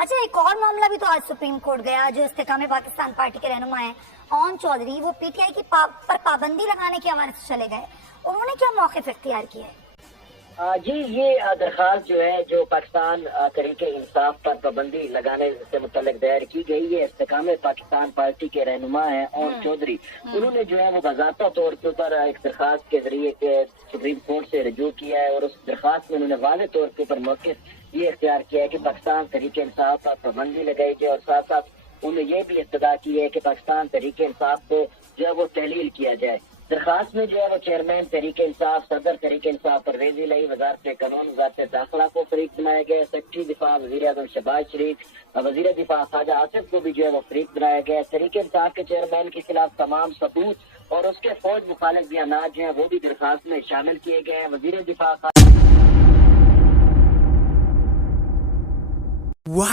अच्छा, एक और मामला भी तो आज सुप्रीम कोर्ट गया, जो इस्तेकाम पाकिस्तान पार्टी के रहनुमा हैं ओन चौधरी, वो पीटीआई की पर पाबंदी लगाने के हवाले से चले गए। उन्होंने क्या मौक़िफ़ इख्तियार किया है? जी, ये दरख्वास्त जो है, जो पाकिस्तान तहरीक इंसाफ पर पाबंदी लगाने से मुतल्लिक दायर की गई है, इस्तेकाम पाकिस्तान पार्टी के रहनुमा हैं ओन चौधरी, उन्होंने जो है वो बाज़ाब्ता तौर पर एक दरख्वास्त के जरिए सुप्रीम कोर्ट से रजू किया है, और उस दरख्वास्त में उन्होंने वाज़ेह तौर के ऊपर मौक़िफ़ ये इख्तियार किया है कि पाकिस्तान तहरीक इंसाफ पर पाबंदी लगाई जाए, और साथ साथ उन्होंने ये भी इस्तदा की है कि पाकिस्तान तहरीक इंसाफ को जो है वो तहलील किया जाए। दरखास्त में जो है वो चेयरमैन तहरीक इंसाफ, सदर तहरीक इंसाफ परवेज इलाही, वजारत कानून, वजारत दाखिला को फरीक बनाया गया, सेक्रेटरी दिफा वज़ीर आज़म शहबाज शरीफ, वज़ीर दिफा ख्वाजा आसिफ को भी जो है वो फरीक बनाया गया। तहरीक इंसाफ के चेयरमैन के खिलाफ तमाम सबूत और उसके फौज मुखालिफ बयानात जो है वो भी दरखास्त में शामिल किए गए हैं। वज़ीर दिफा